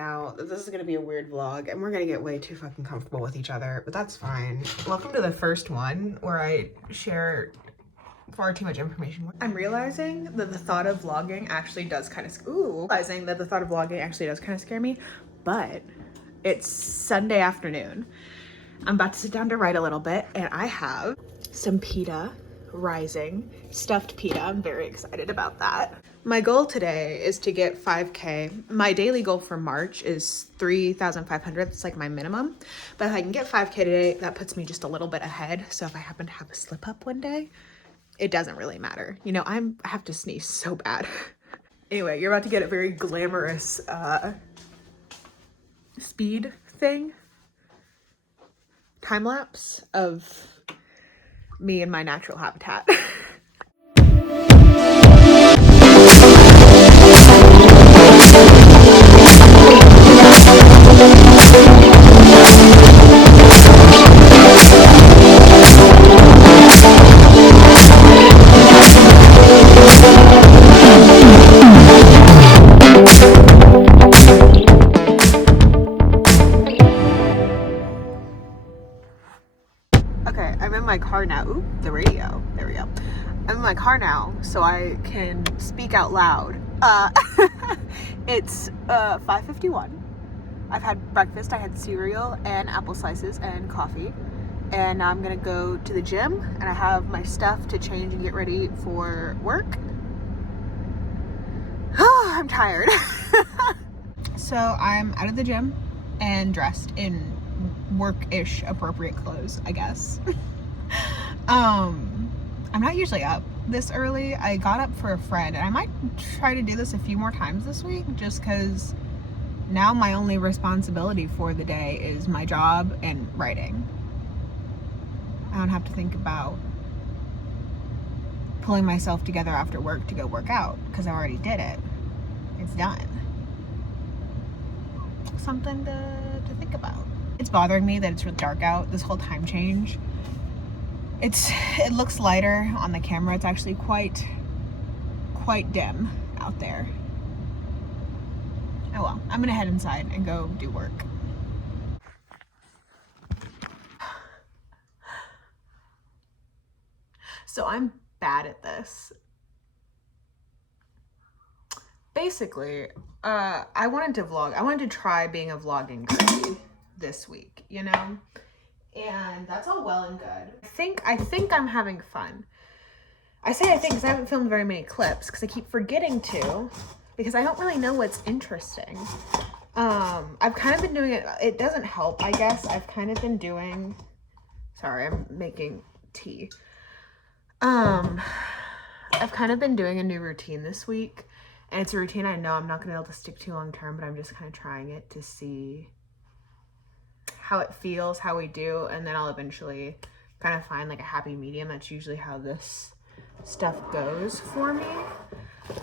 now that this is gonna be a weird vlog and we're gonna get way too fucking comfortable with each other, but that's fine. Welcome to the first one where I share far too much information. I'm realizing that the thought of vlogging actually does kind of scare me, but it's Sunday afternoon. I'm about to sit down to write a little bit and I have some pita rising, stuffed pita. I'm very excited about that. My goal today is to get 5K. My daily goal for March is 3,500. It's like my minimum. But if I can get 5K today, that puts me just a little bit ahead. So if I happen to have a slip up one day, it doesn't really matter. You know, I have to sneeze so bad. Anyway, you're about to get a very glamorous speed thing. Time lapse of me in my natural habitat. Okay, I'm in my car now. Ooh, the radio. There we go. I'm in my car now, so I can speak out loud. It's 5:51. I've had breakfast. I had cereal and apple slices and coffee. And now I'm gonna go to the gym and I have my stuff to change and get ready for work. I'm tired. So I'm out of the gym and dressed in work-ish appropriate clothes, I guess. I'm not usually up this early. I got up for a friend and I might try to do this a few more times this week just because now my only responsibility for the day is my job and writing. I don't have to think about pulling myself together after work to go work out because I already did it. It's done. Something to think about. It's bothering me that it's really dark out, this whole time change. It looks lighter on the camera. It's actually quite dim out there. Oh well, I'm gonna head inside and go do work. So I'm bad at this. Basically, I wanted to vlog. I wanted to try being a vlogging girlie this week, you know? And that's all well and good. I think I'm having fun. I say I think because I haven't filmed very many clips because I keep forgetting to because I don't really know what's interesting. I've kind of been doing it. It doesn't help, I guess. I've kind of been doing, sorry, I'm making tea. I've kind of been doing a new routine this week. And it's a routine I know I'm not going to be able to stick to long term, but I'm just kind of trying it to see how it feels, how we do, and then I'll eventually kind of find like a happy medium. That's usually how this stuff goes for me.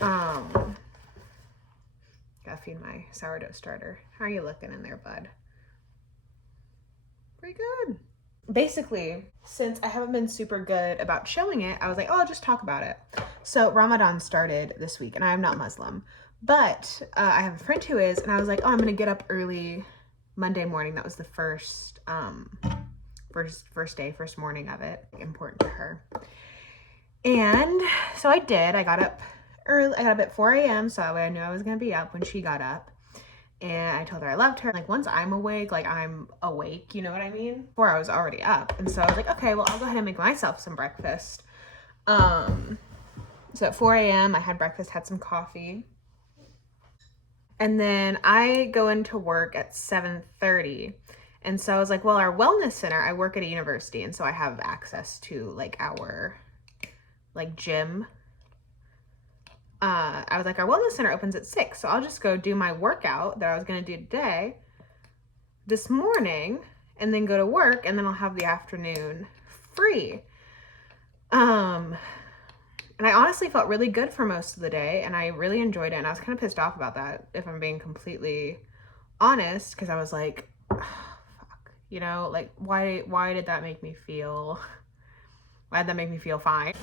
Gotta feed my sourdough starter. How are you looking in there, bud? Pretty good. Basically, since I haven't been super good about showing it, I was like, oh, I'll just talk about it. So Ramadan started this week, and I am not Muslim, but I have a friend who is, and I was like, oh, I'm gonna get up early Monday morning. That was the first morning of it, important to her. And so I did. I got up early. I got up at 4 a.m. so that way I knew I was gonna be up when she got up. And I told her I loved her. Like once I'm awake, like I'm awake, you know what I mean? Before I was already up. And so I was like, okay, well, I'll go ahead and make myself some breakfast. So at 4 a.m. I had breakfast, had some coffee. And then I go into work at 7:30. And so I was like, well, our wellness center, I work at a university. And so I have access to like our like gym. I was like, our wellness center opens at 6, so I'll just go do my workout that I was gonna do today, this morning, and then go to work, and then I'll have the afternoon free. And I honestly felt really good for most of the day, and I really enjoyed it, and I was kind of pissed off about that, if I'm being completely honest, because I was like, oh, fuck, you know, like, why did that make me feel, why did that make me feel fine?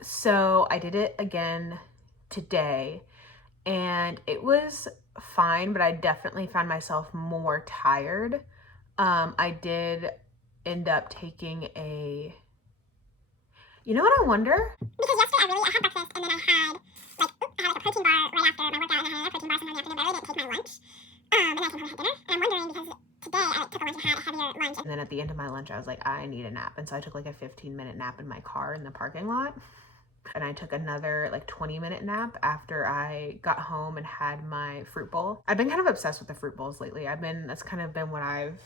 So I did it again today, and it was fine, but I definitely found myself more tired. I did end up taking a, you know what I wonder? Because yesterday I had breakfast and then I had like a protein bar right after my workout, and I had another protein bar somewhere in the afternoon, but I really didn't take my lunch. And then I came home and had dinner. And I'm wondering because today I took a lunch and had a heavier lunch. And then at the end of my lunch, I was like, I need a nap. And so I took like a 15-minute nap in my car in the parking lot. And I took another like 20-minute nap after I got home and had my fruit bowl. I've been kind of obsessed with the fruit bowls lately. That's kind of been what I've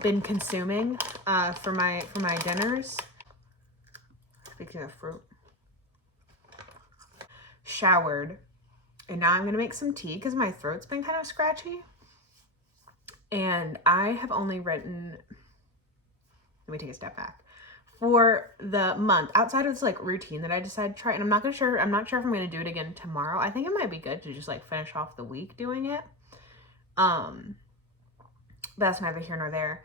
been consuming for my dinners. Speaking of fruit. Showered. And now I'm gonna make some tea because my throat's been kind of scratchy. And I have only written, let me take a step back. For the month, outside of this like routine that I decided to try, and I'm not sure if I'm gonna do it again tomorrow. I think it might be good to just like finish off the week doing it. But that's neither here nor there.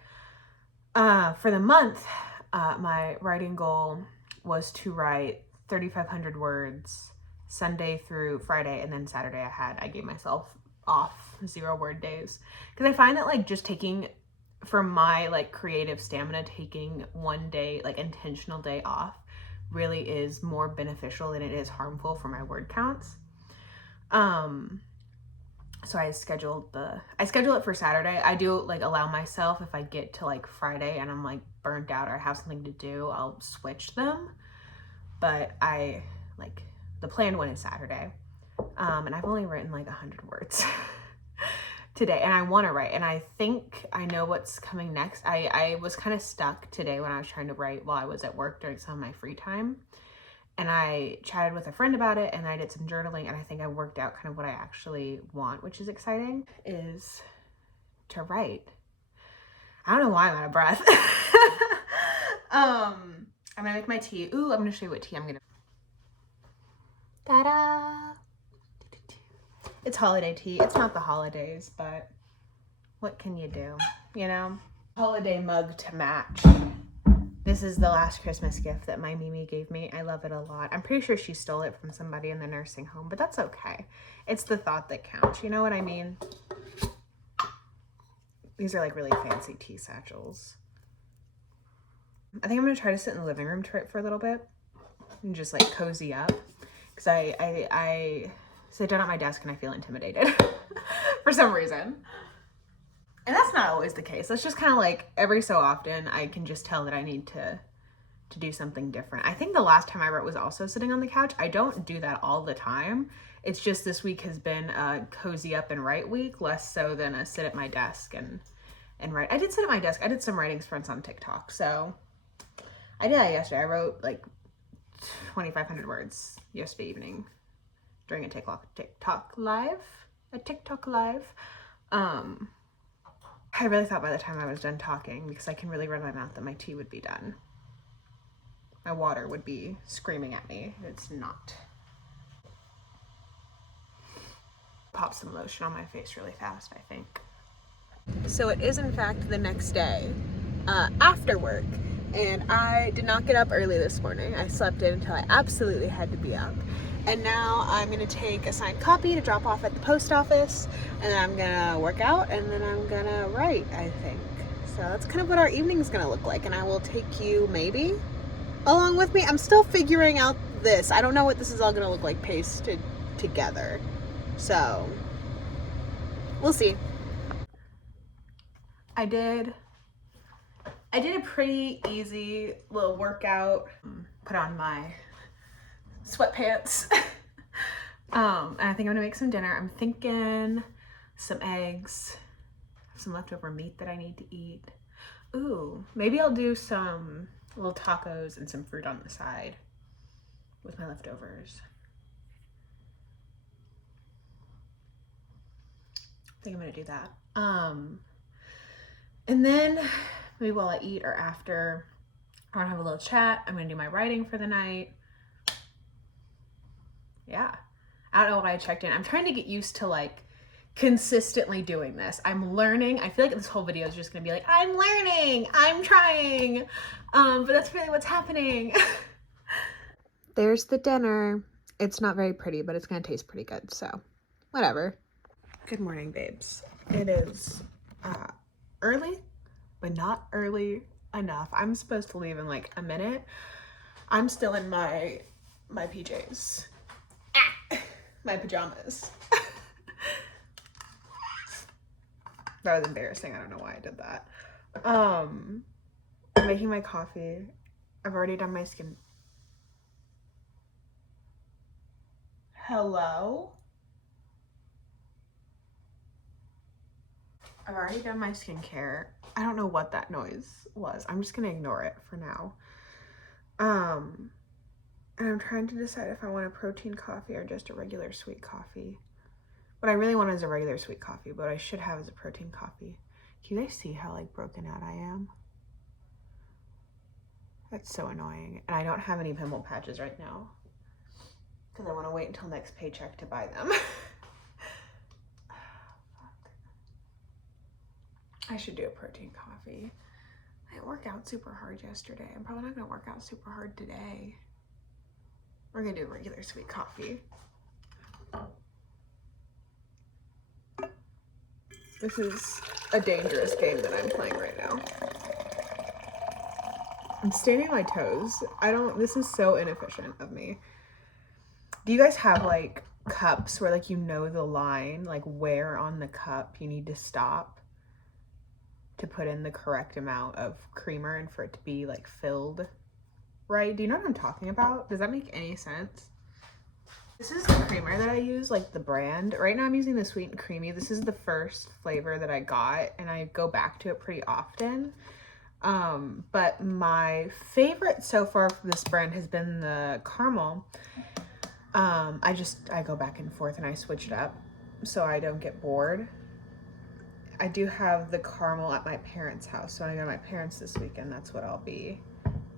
For the month, my writing goal was to write 3,500 words Sunday through Friday, and then Saturday I gave myself off 0-word days, because I find that like just taking, for my like creative stamina, taking one day, like intentional day off, really is more beneficial than it is harmful for my word counts. So I schedule it for Saturday. I do like allow myself, if I get to like Friday and I'm like burnt out or I have something to do, I'll switch them. But the planned one is Saturday. And I've only written like 100 words today, and I want to write, and I think I know what's coming next. I was kind of stuck today when I was trying to write while I was at work during some of my free time, and I chatted with a friend about it, and I did some journaling, and I think I worked out kind of what I actually want, which is exciting, is to write. I don't know why I'm out of breath. I'm gonna make my tea. Ooh, I'm gonna show you what tea I'm gonna. Ta-da! It's holiday tea. It's not the holidays, but what can you do, you know? Holiday mug to match. This is the last Christmas gift that my Mimi gave me. I love it a lot. I'm pretty sure she stole it from somebody in the nursing home, but that's okay. It's the thought that counts, you know what I mean? These are like really fancy tea satchels. I think I'm gonna try to sit in the living room for a little bit and just like cozy up, because I sit down at my desk and I feel intimidated for some reason. And that's not always the case. That's just kind of like every so often I can just tell that I need to do something different. I think the last time I wrote was also sitting on the couch. I don't do that all the time. It's just this week has been a cozy up and write week, less so than a sit at my desk and write. I did sit at my desk. I did some writing sprints on TikTok. So I did that yesterday. I wrote like 2,500 words yesterday evening during a TikTok live. I really thought by the time I was done talking, because I can really run my mouth, that my tea would be done. My water would be screaming at me. It's not. Pop some lotion on my face really fast, I think. So it is in fact the next day, after work, and I did not get up early this morning. I slept in until I absolutely had to be up. And now I'm gonna take a signed copy to drop off at the post office, and then I'm gonna work out, and then I'm gonna write, I think. So that's kind of what our evening's gonna look like, and I will take you maybe along with me. I'm still figuring out this. I don't know what this is all gonna look like pasted together. So we'll see. I did a pretty easy little workout. Put on my sweatpants. And I think I'm gonna make some dinner. I'm thinking some eggs, some leftover meat that I need to eat. Ooh, maybe I'll do some little tacos and some fruit on the side with my leftovers. I think I'm gonna do that. And then maybe while I eat or after, I wanna have a little chat. I'm gonna do my writing for the night. Yeah, I don't know why I checked in. I'm trying to get used to like consistently doing this. I'm learning. I feel like this whole video is just gonna be like, I'm learning, I'm trying. But that's really what's happening. There's the dinner. It's not very pretty, but it's gonna taste pretty good, so whatever. Good morning, babes. It is early, but not early enough. I'm supposed to leave in like a minute. I'm still in my PJs. My pajamas. That was embarrassing. I don't know why I did that. I'm making my coffee. I've already done my skin. Hello? I've already done my skincare. I don't know what that noise was. I'm just gonna ignore it for now. And I'm trying to decide if I want a protein coffee or just a regular sweet coffee. What I really want is a regular sweet coffee, but what I should have is a protein coffee. Can you guys see how like broken out I am? That's so annoying. And I don't have any pimple patches right now because I want to wait until next paycheck to buy them. I should do a protein coffee. I didn't work out super hard yesterday. I'm probably not gonna work out super hard today. We're gonna do a regular sweet coffee. This is a dangerous game that I'm playing right now. I'm standing on my toes. This is so inefficient of me. Do you guys have like cups where like you know the line, like where on the cup you need to stop to put in the correct amount of creamer and for it to be like filled right? Do you know what I'm talking about? Does that make any sense? This is the creamer that I use, like the brand. Right now I'm using the Sweet and Creamy. This is the first flavor that I got and I go back to it pretty often. But my favorite so far from this brand has been the caramel. I go back and forth and I switch it up so I don't get bored. I do have the caramel at my parents' house. So when I go to my parents this weekend, that's what I'll be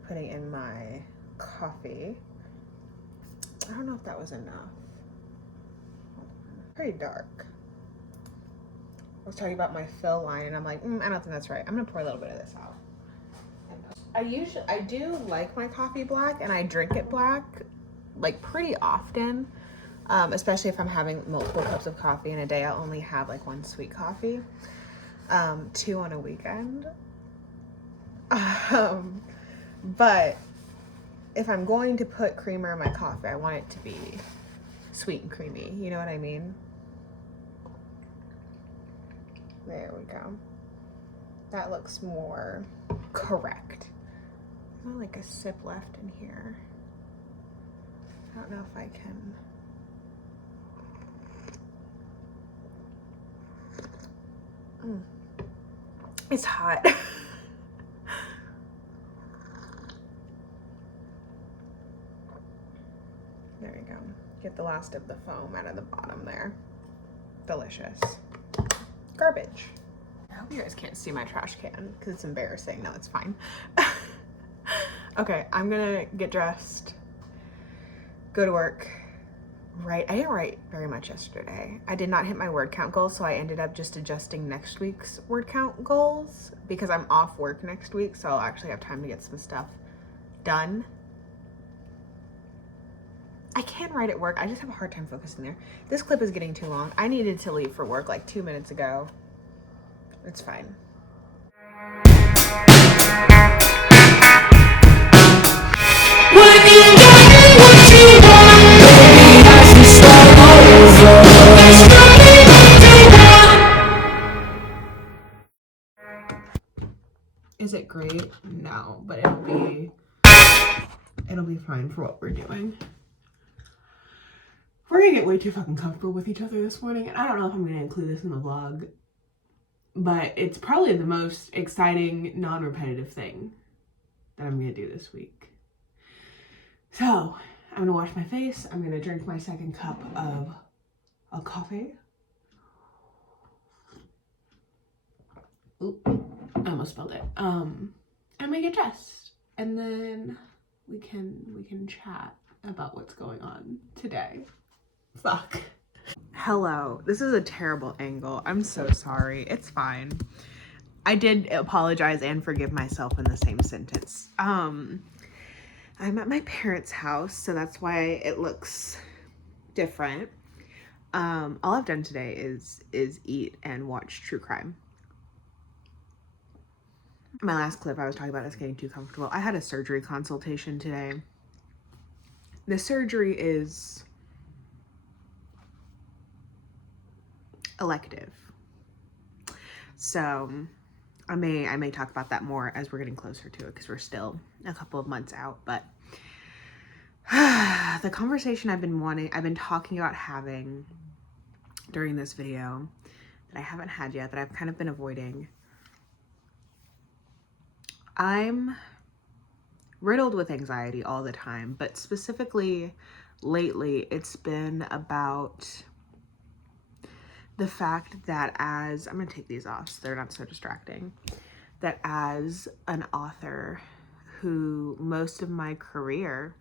putting in my coffee. I don't know if that was enough. Pretty dark. I was talking about my fill line and I'm like, I don't think that's right. I'm gonna pour a little bit of this out. I do like my coffee black and I drink it black like pretty often. Especially if I'm having multiple cups of coffee in a day. I'll only have like one sweet coffee, 2 on a weekend. But if I'm going to put creamer in my coffee, I want it to be sweet and creamy. You know what I mean? There we go. That looks more correct. There's like a sip left in here. I don't know if I can. It's hot. There we go. Get the last of the foam out of the bottom there. Delicious. Garbage. I hope you guys can't see my trash can because it's embarrassing. No, it's fine. Okay, I'm gonna get dressed, go to work. I didn't write very much yesterday. I did not hit my word count goal, so I ended up just adjusting next week's word count goals because I'm off work next week, so I'll actually have time to get some stuff done. I can write at work. I just have a hard time focusing there. This clip is getting too long. I needed to leave for work like 2 minutes ago. It's fine. Is it great? No, but it'll be fine for what we're doing. We're gonna get way too fucking comfortable with each other this morning, and I don't know if I'm gonna include this in the vlog, but it's probably the most exciting, non-repetitive thing that I'm gonna do this week. So, I'm gonna wash my face, I'm gonna drink my second cup of a coffee. Oop, I almost spilled it. I'm gonna get dressed, and then we can chat about what's going on today. Fuck. Hello. This is a terrible angle. I'm so sorry. It's fine. I did apologize and forgive myself in the same sentence. I'm at my parents' house, so that's why it looks different. All I've done today is eat and watch true crime. My last clip I was talking about us getting too comfortable. I had a surgery consultation today. The surgery is elective. So I may talk about that more as we're getting closer to it, because we're still a couple of months out. But the conversation I've been talking about having during this video that I haven't had yet, that I've kind of been avoiding. I'm riddled with anxiety all the time, but specifically lately it's been about the fact that as, I'm gonna take these off so they're not so distracting, that as an author who most of my career,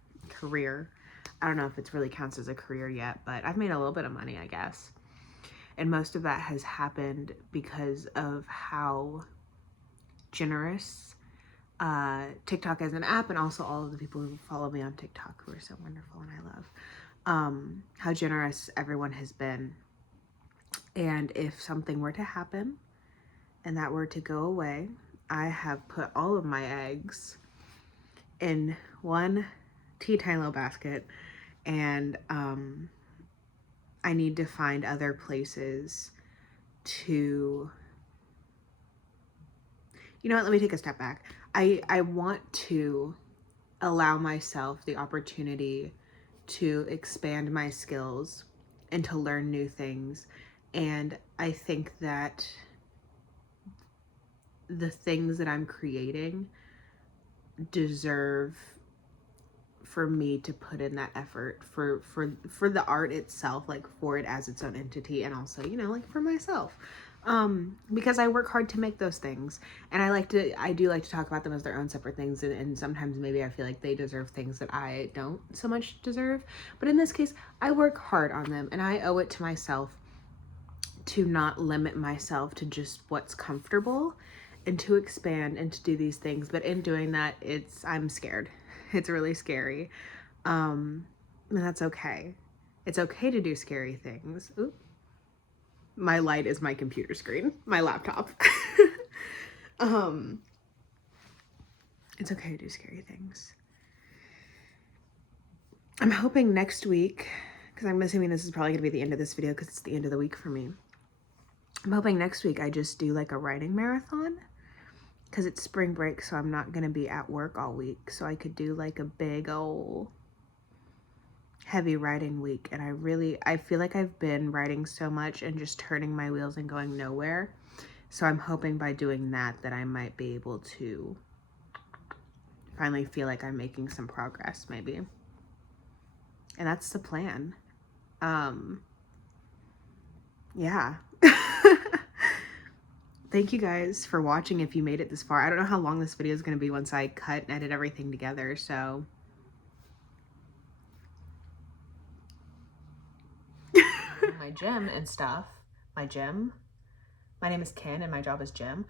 I don't know if it really counts as a career yet, but I've made a little bit of money, I guess. And most of that has happened because of how generous TikTok as an app, and also all of the people who follow me on TikTok who are so wonderful and I love, how generous everyone has been. And if something were to happen and that were to go away, I have put all of my eggs in one tiny little basket, and I need to find other places to, you know what, let me take a step back. I want to allow myself the opportunity to expand my skills and to learn new things. And I think that the things that I'm creating deserve for me to put in that effort for the art itself, like for it as its own entity, and also, you know, like for myself. Because I work hard to make those things, and I do like to talk about them as their own separate things, and sometimes maybe I feel like they deserve things that I don't so much deserve. But in this case, I work hard on them, and I owe it to myself to not limit myself to just what's comfortable, and to expand and to do these things. But in doing that, I'm scared. It's really scary. And that's okay. It's okay to do scary things. Ooh. My light is my computer screen, my laptop. It's okay to do scary things. I'm hoping next week, because I'm assuming this is probably going to be the end of this video because it's the end of the week for me. I'm hoping next week I just do like a writing marathon, because it's spring break, so I'm not going to be at work all week. So I could do like a big old heavy writing week. And I feel like I've been writing so much and just turning my wheels and going nowhere. So I'm hoping by doing that I might be able to finally feel like I'm making some progress, maybe. And that's the plan. Yeah. Thank you guys for watching if you made it this far. I don't know how long this video is going to be once I cut and edit everything together, so. My gym and stuff. My gym. My name is Ken and my job is gym.